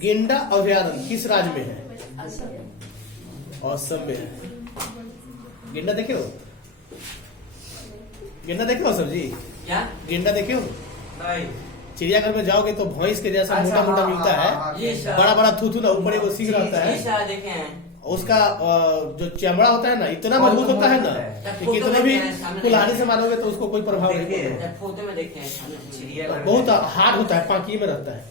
गेंडा अभयारण्य किस राज्य में है? असम में है। गेंडा देखे हो? गेंडा देखे हो सर जी? क्या गेंडा देखे हो? नहीं। चिड़ियाघर में जाओगे तो भैंस के जैसा मोटा मोटा मिलता है, बड़ा बड़ा थूथू ना ऊपर वो सीख रहता है, देखे हैं। उसका जो चमड़ा होता है ना इतना मजबूत होता है ना कि कितने भी कुल्हाड़ी से मारोगे तो उसको कोई प्रभाव नहीं पड़ेगा। फोटो में देखे हैं। बहुत हार्ड होता है, पांकी में रहता है।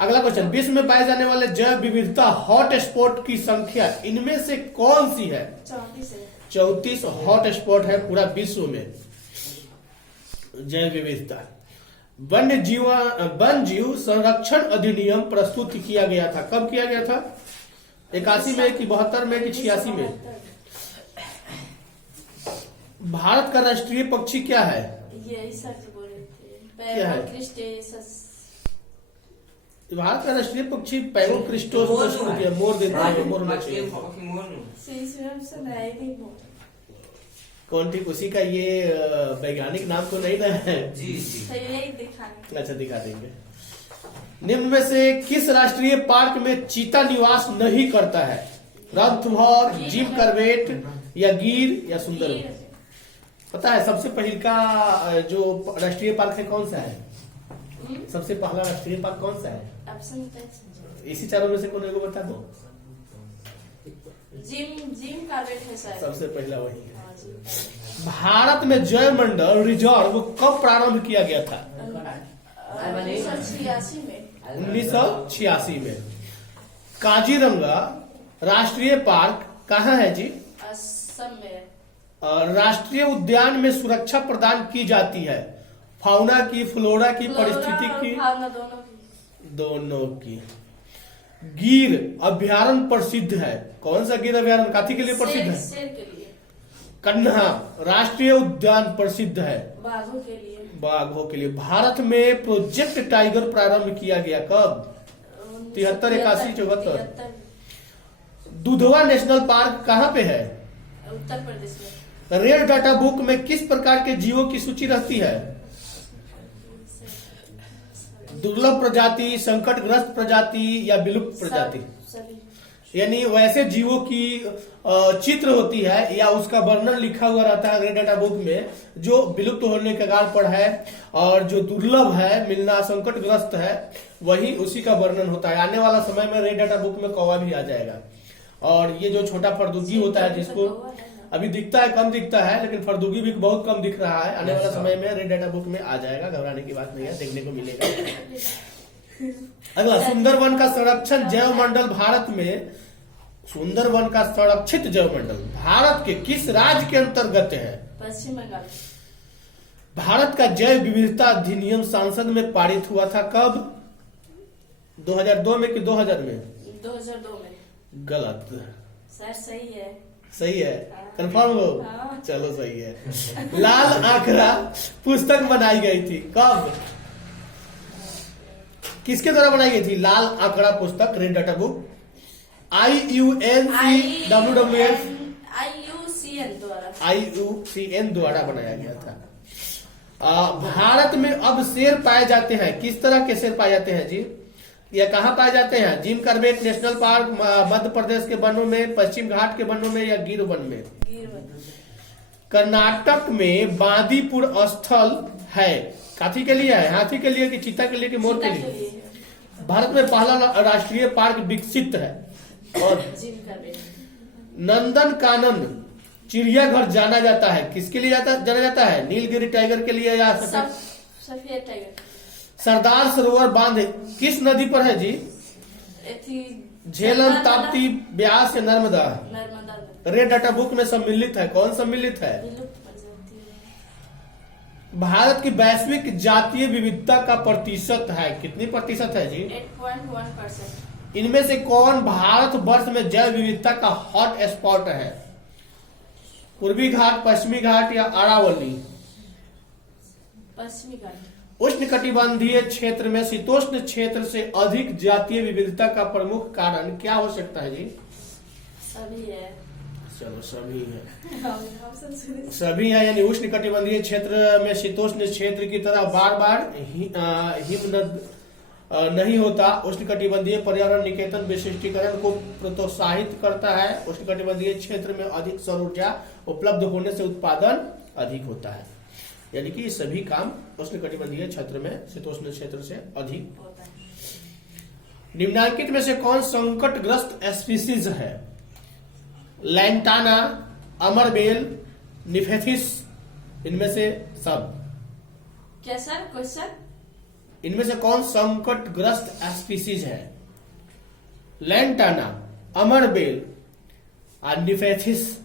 अगला क्वेश्चन, विश्व में पाए जाने वाले जैव विविधता हॉट स्पॉट की संख्या इनमें से कौन सी है? 34 हॉट स्पॉट है पूरा विश्व में जैव विविधता। वन्य जीव संरक्षण अधिनियम प्रस्तुत किया गया था, कब किया गया था? 81 में कि 72 में कि 86 में? भारत का राष्ट्रीय पक्षी क्या है? क्या है? भारत का राष्ट्रीय पक्षी पैगोक्रिस्टोस मोर देता है, मोर होना चाहिए। कौन ठीक उसी का ये वैज्ञानिक नाम तो नहीं ना है? जी अच्छा दिखा देंगे। निम्न में से किस राष्ट्रीय पार्क में चीता निवास नहीं करता है? रणथंभौर, जिम कॉर्बेट या गिर या सुंदरवन? पता है सबसे पहले का जो राष्ट्रीय पार्क है कौन सा है? सबसे पहला राष्ट्रीय पार्क कौन सा है? इसी चारों में से कौन एगो बता दो। जिम कॉर्बेट है सर। सबसे पहला वही है। भारत में जैव मंडल रिजर्व कब प्रारंभ किया गया था? 1986 में। काजीरंगा राष्ट्रीय पार्क कहाँ है जी? असम में। राष्ट्रीय उद्यान में सुरक्षा प्रदान की जाती है फाउना की, फ्लोरा की, परिस्थिति की, दोनों की। गिर अभ्यारण्य प्रसिद्ध है, कौन सा गिर अभ्यारण्य काथी के लिए प्रसिद्ध है? शेर के लिए। कन्हा राष्ट्रीय उद्यान प्रसिद्ध है बाघों के लिए। बाघों के लिए। भारत में प्रोजेक्ट टाइगर प्रारंभ किया गया कब? 73, 81, 74। दुधवा नेशनल पार्क कहाँ पे है? उत्तर प्रदेश में। रेड डाटा बुक में किस प्रकार के जीवों की सूची रहती है? दुर्लभ प्रजाति, संकटग्रस्त प्रजाति या विलुप्त प्रजाति? यानी वैसे जीवों की चित्र होती है या उसका वर्णन लिखा हुआ रहता है रेड डाटा बुक में जो विलुप्त होने के कगार पर है, और जो दुर्लभ है, मिलना संकटग्रस्त है, वही उसी का वर्णन होता है। आने वाला समय में रेड डाटा बुक में कौवा भी आ जाएगा। और ये जो छोटा फरदुगी होता है जिसको अभी दिखता है, कम दिखता है, लेकिन फरदुगी भी बहुत कम दिख रहा है, आने वाला समय में रेड डाटा बुक में आ जाएगा, घबराने की बात नहीं है, देखने को मिलेगा। अगला, सुंदरवन का संरक्षण जैव मंडल भारत में, सुंदरवन का संरक्षित जैव मंडल भारत के किस राज्य के अंतर्गत है? पश्चिम बंगाल। भारत का जैव विविधता अधिनियम संसद में पारित हुआ था कब? 2002 में कि 2000 में? 2002 में। गलत सर सही है। सही है? कंफर्म हो? हाँ। चलो सही है। लाल आंकड़ा पुस्तक बनाई गई थी कब? किसके द्वारा बनाई गई थी लाल आंकड़ा पुस्तक, रेड डाटा बुक? IUCN द्वारा बनाया गया था। भारत में अब शेर पाए जाते हैं, किस तरह के शेर पाए जाते हैं जी? या कहाँ पाए जाते हैं? Jim Corbett national park Madhya Pradesh के वनों में, पश्चिम घाट के वनों में या गिर वन में? कर्नाटक में बांदीपुर स्थल है, काथी के लिए है? हाथी के लिए कि चीता के लिए कि मोर के लिए? भारत में पहला राष्ट्रीय पार्क विकसित है। और नंदन कानन चिड़ियाघर जाना जाता है, किसके लिए जाना जाता है? नीलगिरी टाइगर के लिए या सफेद टाइगर? सरदार सरोवर बांध किस नदी पर है जी? झेलम, ताप्ती, ब्यास या नर्मदा? रेड डाटा बुक में सम्मिलित है, कौन सम्मिलित है? भारत की वैश्विक जातीय विविधता का प्रतिशत है, कितनी प्रतिशत है जी? 8.1%। इनमें से कौन भारत वर्ष में जैव विविधता का हॉट स्पॉट है? पूर्वी घाट, पश्चिमी घाट या अरावली? पश्चिमी घाट। उष्णकटिबंधीय क्षेत्र में शीतोष्ण क्षेत्र से अधिक जातीय विविधता का प्रमुख कारण क्या हो सकता है जी? सभी है। चलो सभी है। सभी है, यानी उष्णकटिबंधीय क्षेत्र में शीतोष्ण क्षेत्र की तरह बार बार नहीं होता। उष्णकटिबंधीय पर्यावरण निकेतन विशिष्टीकरण को प्रोत्साहित करता है। उष्णकटिबंधीय क्षेत्र में अधिक सौर ऊर्जा उपलब्ध होने से उत्पादन अधिक होता है। यानी कि सभी काम उष्णकटिबंधीय क्षेत्र में शीतोष्ण क्षेत्र से अधिक होता है। निम्नलिखित में से कौन संकटग्रस्त स्पीसीज है? लैंटाना, अमरबेल, निफेथिस, इनमें से सब। क्या सर क्वेश्चन? इनमें से कौन संकटग्रस्त स्पीसीज है? लैंटाना, अमरबेल और निफेथिस।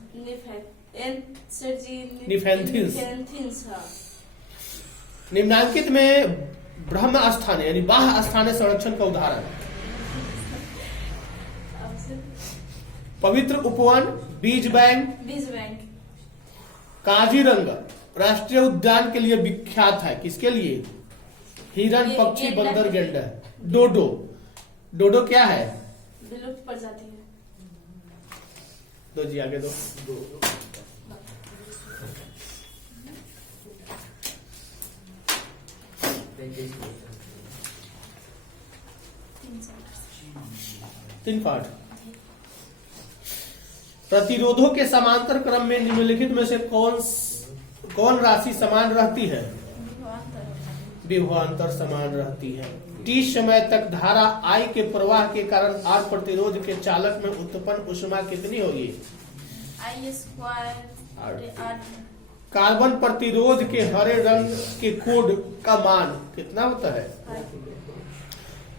निफेंथिस। हाँ। निम्नलिखित में ब्रह्म स्थान यानी बाह्य स्थानीय संरक्षण का उदाहरण: पवित्र उपवन, बीज बैंक। बीज बैंक। काजीरंगा राष्ट्रीय उद्यान के लिए विख्यात है। किसके लिए? हिरण, पक्षी, बंदर, गेंडा। डोडो, डोडो क्या है? विलुप्त प्रजाति है। दो जी आगे दो। 3 पार्ट। प्रतिरोधों के समांतर क्रम में निम्नलिखित में से कौन राशि समान रहती है? विभवांतर समान रहती है। T समय तक धारा I के प्रवाह के कारण R प्रतिरोध के चालक में उत्पन्न ऊष्मा कितनी होगी? I²R। कार्बन प्रतिरोध के हरे रंग के कोड का मान कितना होता है?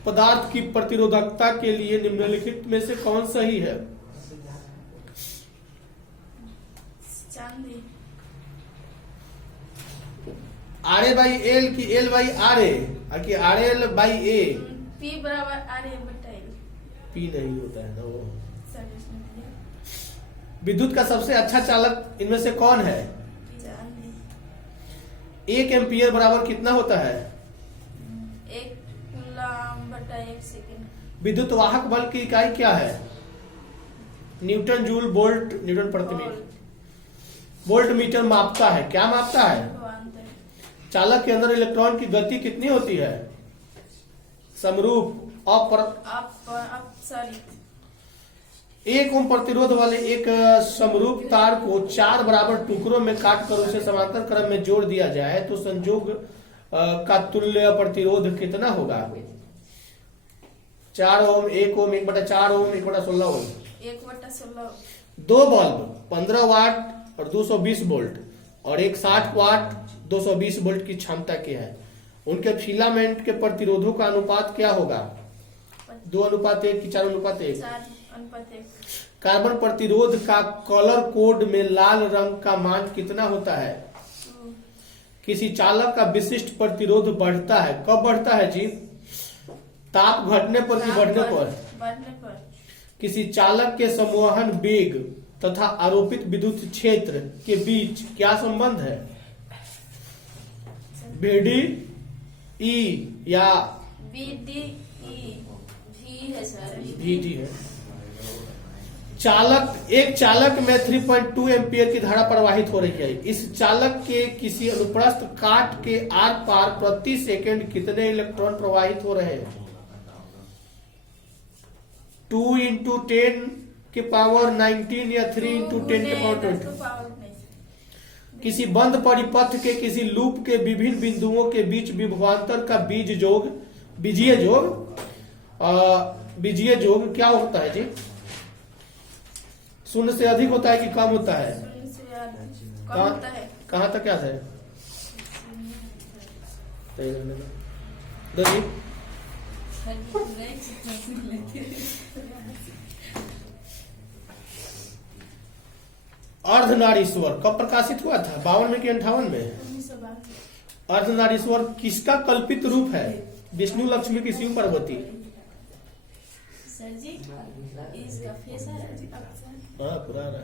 पदार्थ की प्रतिरोधकता के लिए निम्नलिखित में से कौन सही है? चांदी। RA/L की L/RA कि RL/A? P बराबर RA/L। P नहीं होता है ना वो। चांदी। विद्युत का सबसे अच्छा चालक इनमें से कौन है? 1 एम्पियर बराबर कितना होता है? 1 कूलम/1 सेकेंड। विद्युत वाहक बल की इकाई क्या है? न्यूटन जूल वोल्ट न्यूटन प्रति मीटर। वोल्ट मीटर मापता है, क्या मापता है? चालक के अंदर इलेक्ट्रॉन की गति कितनी होती है? समरूप अपसारित। 1 ओम प्रतिरोध वाले एक समरूप तार को 4 बराबर टुकड़ों में काटकर उसे समांतर क्रम में जोड़ दिया जाए तो संयोग का तुल्य प्रतिरोध कितना होगा? 4 ओम, 1 ओम, 1/4 ओम, 1/16 ओम। 1/16। 2 बल्ब 15 वाट और 220 वोल्ट और एक 60 वाट 220 वोल्ट की क्षमता के है। उनके फिलामेंट के प्रतिरोधों का अनुपात क्या होगा? 2:1 कि 4:1? 4:1। कार्बन प्रतिरोध का कलर कोड में लाल रंग का मान कितना होता है? किसी चालक का विशिष्ट प्रतिरोध बढ़ता है, कब बढ़ता है जी? ताप घटने पर कि बढ़ने पर? बढ़ने पर। किसी चालक के संवहन वेग तथा आरोपित विद्युत क्षेत्र के बीच क्या संबंध है? VD E या VDE भी है सर। VD है। एक चालक में 3.2 एम्पियर की धारा प्रवाहित हो रही है। इस चालक के किसी अनुप्रस्थ काट के आर पार प्रति सेकंड कितने इलेक्ट्रॉन प्रवाहित हो रहे हैं? 2 × 10⁻19 या 3 × 10⁻20? किसी बंद परिपथ के किसी लूप के विभिन्न बिंदुओं के बीच विभवांतर का बीजीय जोग क्या होता है जी? 0 से अधिक होता है कि कम होता है? कम होता है। कहाँ तक याद है? दो जी। अर्धनारीश्वर कब प्रकाशित हुआ था? 52 में कि 58 में? 1952। अर्धनारीश्वर किसका कल्पित रूप है? विष्णु, लक्ष्मी की शिव, पार्वती? सर जी इसका फेस है। हाँ पुराना।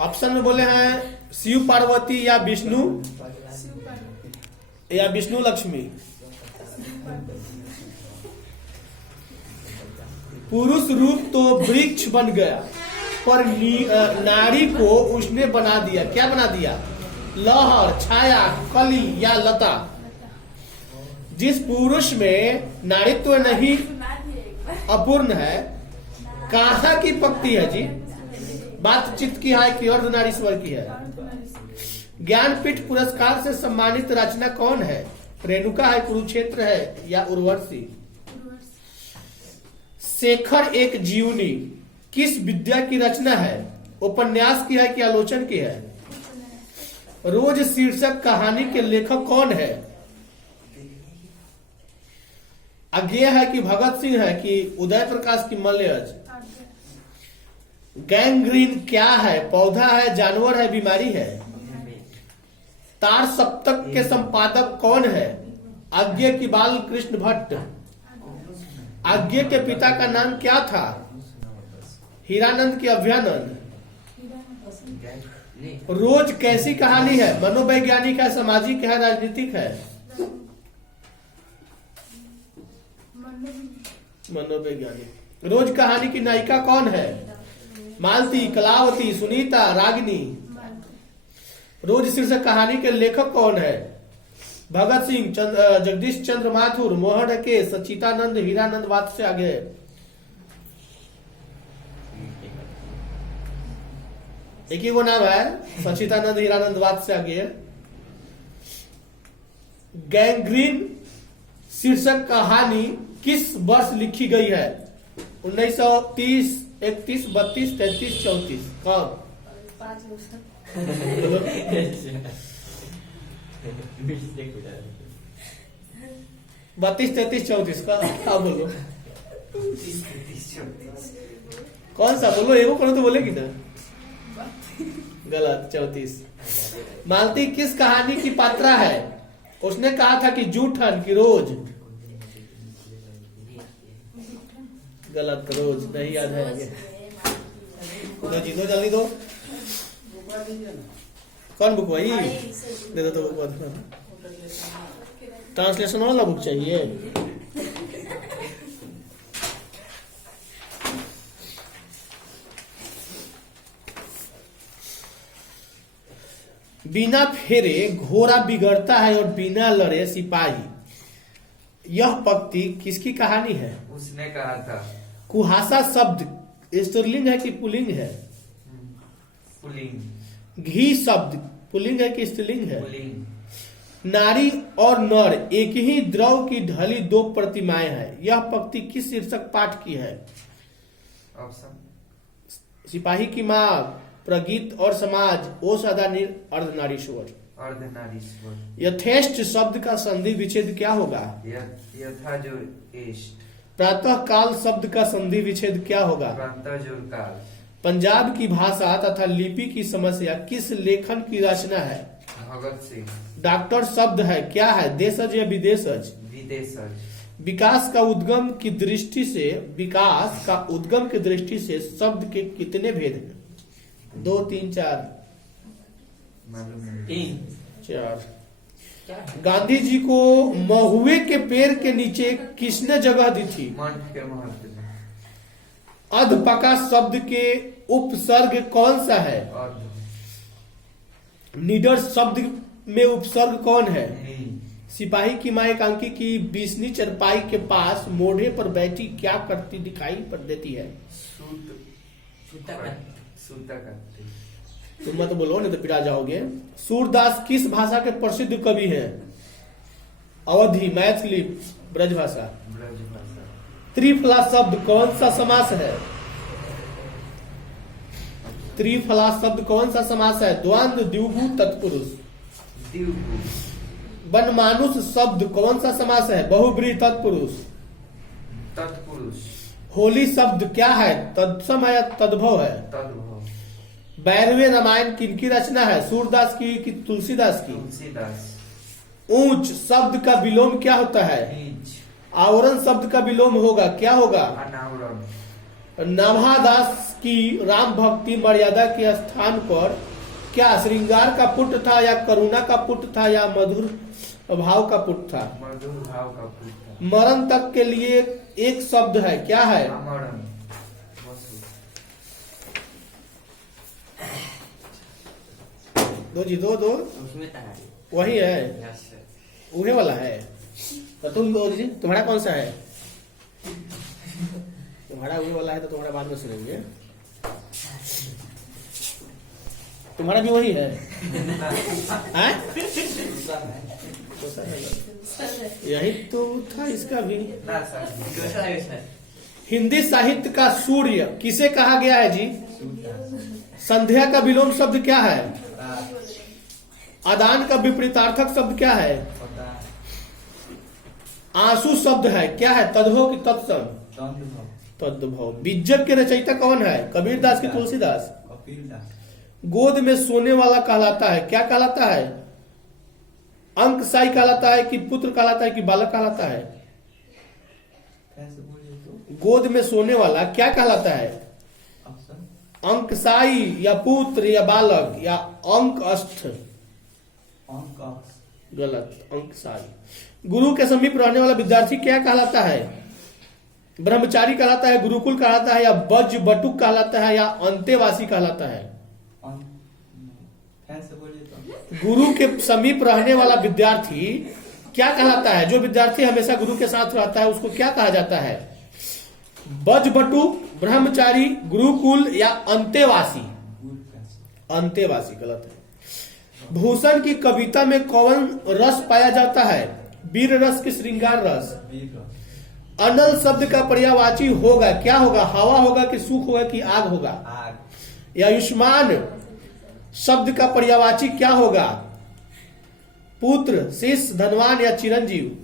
ऑप्शन में बोले हैं शिव पार्वती या विष्णु या विष्णु लक्ष्मी। पुरुष रूप तो वृक्ष बन गया पर नारी को उसने बना दिया। क्या बना दिया? लहर, छाया, कली या लता? जिस पुरुष में नारीत्व नहीं सुना दिए एक बार। अपूर्ण है, कहाँ की पक्ति है जी? बातचीत की है कि अर्धनारीश्वर की है? ज्ञानपीठ पुरस्कार से सम्मानित रचना कौन है? रेणुका है, कुरुक्षेत्र है या उर्वशी? शेखर एक जीवनी किस विद्या की रचना है? उपन्यास की है कि आलोचन की है? रोज शीर्षक कहानी के लेखक कौन है? अज्ञेय है कि भगत सिंह है कि उदय प्रकाश की मलयज? गैंग्रीन क्या है? पौधा है, जानवर है, बीमारी है? तार सप्तक के संपादक कौन है? अज्ञेय की बाल कृष्ण भट्ट। अज्ञेय के पिता का नाम क्या था? हीरानंद की अभ्यानंद? रोज कैसी कहानी है? मनोवैज्ञानिक है, सामाजिक है, राजनीतिक है? मनोवैज्ञानिक। रोज कहानी की नायिका कौन है? मालती, कलावती, सुनीता, रागिनी? रोज शीर्षक कहानी के लेखक कौन है? भगत सिंह, जगदीश चंद्र माथुर, मोहन के, सच्चिदानंद, हीरानंद? बात से आगे एक ही वो नाम है, सच्चिदानंद, हीरानंद? बात से आगे गैंग्रीन शीर्षक कहानी किस वर्ष लिखी गई है? 1930, 31, 32, 33, 34? कब? 32, 33, 34 का बोलो? कौन सा बोलो? एगो करो तो बोलेगी ना। गलत, 34। मालती किस कहानी की पात्रा है? उसने कहा था कि जूठन की रोज? गलत, रोज नहीं याद है। आगे दो जी, दो जल्दी दो। कौन बुक वही दे दो तो बुक। ट्रांसलेशन वाला बुक चाहिए? बिना फेरे घोड़ा बिगड़ता है और बिना लड़े सिपाही। यह पंक्ति किसकी कहानी है? उसने कहा था। कुहासा शब्द स्त्रीलिंग है कि पुल्लिंग है? पुल्लिंग। घी शब्द पुल्लिंग है कि स्त्रीलिंग है? पुल्लिंग। नारी और नर एक ही द्रव की ढली दो प्रतिमाएं हैं। यह पंक्ति किस शीर्षक पाठ की है? ऑप्शन। सिपाही की माँ, प्रगीत और समाज, ओस अदानी, अर्धनारीश्वर? अर्धनारीश्वर। यथेष्ट शब्द का संधि विच्छेद क्या होगा? यथा जो एष्ट। प्रातः काल शब्द का संधि विच्छेद क्या होगा? प्रातः जो काल। पंजाब की भाषा तथा लिपि की समस्या किस लेखन की रचना है? भगत सिंह। डॉक्टर शब्द है क्या है? देशज या विदेशज? विदेशज। विकास का उद्गम की दृष्टि से शब्द के कितने भेद हैं? 2, 3, 4? मालूम नहीं। 4। गांधी जी को महुए के पेड़ के नीचे किसने जगह दी थी? मंठ के महर्षि ने। अधपका शब्द के उपसर्ग कौन सा है? अर्ध। निडर शब्द में उपसर्ग कौन है? नी। सिपाही की मां एकांकी की बीसनी चरपाई के पास मोढ़े पर बैठी क्या करती दिखाई पड़ देती है? सूता करती। तुम मत बोलो नहीं तो पिटा जाओगे। सूरदास किस भाषा के प्रसिद्ध कवि हैं? अवधी, मैथिली, ब्रजभाषा? ब्रजभाषा। त्रिफला शब्द कौन सा समास है? त्रिफला शब्द कौन सा समास है? द्वंद्व, द्विगु, तत्पुरुष? द्विगु। बनमानुष शब्द कौन सा समास है? बहुब्रीहि, तत्पुरुष? तत्पुरुष। होली शब्द क्या है? तत्सम है या तद्भव है? तद्भव। 12वें रामायण किनकी रचना है? सूरदास की कि तुलसीदास की? तुलसीदास। ऊंच शब्द का विलोम क्या होता है? नीच। आवरण शब्द का विलोम होगा क्या होगा? अनावरण। नाभादास की राम भक्ति मर्यादा के स्थान पर क्या श्रृंगार का पुट था या करुणा का पुट था या मधुर भाव का पुट था? मधुर भाव का पुट था। मरण तक के लिए एक शब्द है क्या है? अमरण। दो जी, दो उसमें वही है, उहे वाला है। तो तुम बोल जी, तुम्हारा कौन सा है? तुम्हारा वो वाला है तो तुम्हारा बाद में सुनेंगे। तुम्हारा भी वही है? हैं? यही तो था इसका भी। ना सर हिंदी साहित्य का सूर्य किसे कहा गया है जी? संध्या का विलोम शब्द क्या है? आदान का विपरीतार्थक शब्द क्या है? आंसू शब्द है, क्या है? तद्भव की तत्सम? तद्भव। बिज्जग के रचयिता कौन है? कबीर दास की तुलसीदास? गोद में सोने वाला कहलाता है, क्या कहलाता है? अंकसाई कहलाता है कि पुत्र कहलाता है कि बालक कहलाता है? गोद में सोने वाला क्या कहलाता है? अंकसाई या पुत्र या बालक या अंकस्थ? गलत, अंकसाई। गुरु के समीप रहने वाला विद्यार्थी क्या कहलाता है? ब्रह्मचारी कहलाता है, गुरुकुल कहलाता है, या बज बटुक कहलाता है, या अंतेवासी कहलाता है? गुरु के समीप रहने वाला विद्यार्थी क्या कहलाता है? जो विद्यार्थी हमेशा गुरु के साथ रहता है उसको क्या कहा जाता है? बज बटुक, ब्रह्मचारी, गुरुकुल या अंतेवासी? अंतेवासी गलत है। भूषण की कविता में कौन रस पाया जाता है? वीर रस की श्रृंगार रस? अनल शब्द का पर्यायवाची होगा, क्या होगा? हवा होगा कि सुख होगा कि आग होगा? या आयुष्मान शब्द का पर्यायवाची क्या होगा? पुत्र, शिष्य, धनवान या चिरंजीव?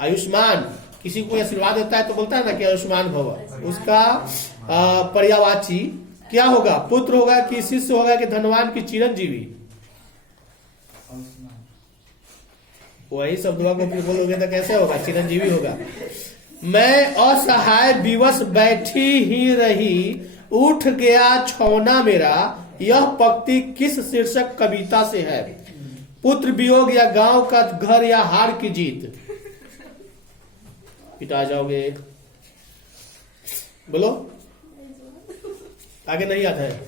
आयुष्मान, किसी को आशीर्वाद देता है तो बोलता है ना कि आयुष्मान भव, उसका पर्यायवाची क्या होगा? पुत्र होगा कि शिष्य होगा कि धनवान की चिरंजीवी? वही शब्द को बोलोगे तो कैसे होगा? चिरंजीवी होगा। मैं असहाय विवश बैठी ही रही, उठ गया छौना मेरा, यह पंक्ति किस शीर्षक कविता से है? पुत्र वियोग या गांव का घर या हार की जीत? पिटा जाओगे, बोलो। आगे नहीं आता है।